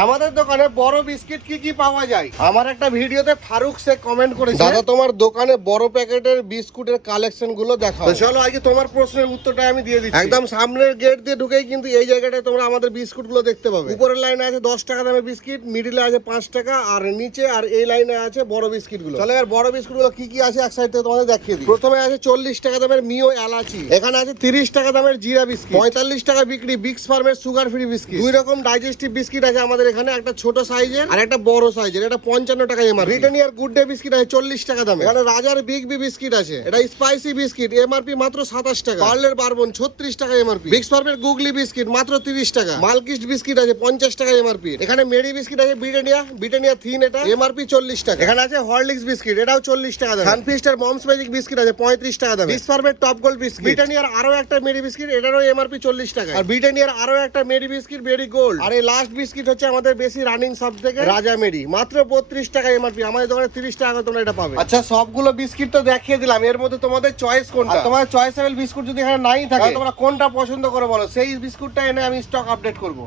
আমাদের দোকানে বড় বিস্কিট কি কি পাওয়া যায়? আমার একটা ভিডিওতে ফারুক শেখ কমেন্ট করেছে, দাদা তোমার দোকানে বড় প্যাকেটের বিস্কুটের কালেকশন গুলো দেখাও। তো চলো আজকে তোমার প্রশ্নের উত্তরটা আমি দিয়ে দিচ্ছি। একদম সামনের গেট দিয়ে ঢুকেই কিন্তু এই জায়গাটায় তোমরা আমাদের বিস্কুট গুলো দেখতে পাবে। উপরের লাইনে আছে 10 টাকা দামের বিস্কিট, মিডিলে আছে 5 টাকা, আর নিচে আর এই লাইনে আছে বড় বিস্কিট গুলো। চলো আর বড় বিস্কুট গুলো কি কি আছে এক সাইড থেকে তোমাদের দেখিয়ে দিই। প্রথমে আছে 40 টাকা দামের মিও এলাচি, এখানে আছে 30 টাকা দামের জিরা বিস্কিট, 45 টাকা বিক্রি বিক্স ফার্মের সুগার ফ্রি বিস্কিট। দুই রকম ডাইজেস্টিভ বিস্কিট আছে আমাদের এখানে, একটা ছোট সাইজের আর একটা বড় সাইজের, এটা 55 টাকা এমআরপি। ব্রিটানিয়ার গুড ডে বিস্কিট আছে 40 টাকা দামে। এখানে রাজার বিগ বি বিস্কিট আছে, এটা স্পাইসি বিস্কিট, এমআরপি মাত্র 27 টাকা। পার্লের বারবন 36 টাকা এমআরপি। বিক্স ফার্মের গুগলি বিস্কিট মাত্র 30 টাকা। মালকিস্ট বিস্কিট আছে 50 টাকা এমআরপি। এখানে মেরি বিস্কিট আছে ব্রিটানিয়া থিন, এটা এমআরপি 40 টাকা। এখানে আছে হরলিক্স বিস্কিট, এটাও 40 টাকা দামে। সানফিস্ট আর মমস ম্যাজিক বিস্কিট আছে 35 টাকা দামে। বিক্স ফার্মের টপ গোল্ড বিস্কিট, ব্রিটানিয়ার আরো একটা মেরি বিস্কিট, এটারও এমআরপি 40 টাকা। আর ব্রিটানিয়ার আরো একটা মেরি বিস্কিট মেরি গোল্ড। আর এই লাস্ট বিস্কিট হচ্ছে আমাদের বেশি রানিং সব থেকে রাজা মেরি, মাত্র 32 টাকা এমআরপি। আমাদের দোকানে 30 টাকা তোমরা এটা পাবে। আচ্ছা সবগুলো বিস্কিট তো দেখিয়ে দিলাম, এর মধ্যে তোমাদের চয়েস কোনটা? তোমার চয়েসেবল বিস্কুট যদি এখানে নাই থাকে তোমরা কোনটা পছন্দ করে বলো, সেই বিস্কুটটা এনে আমি স্টক আপডেট করব।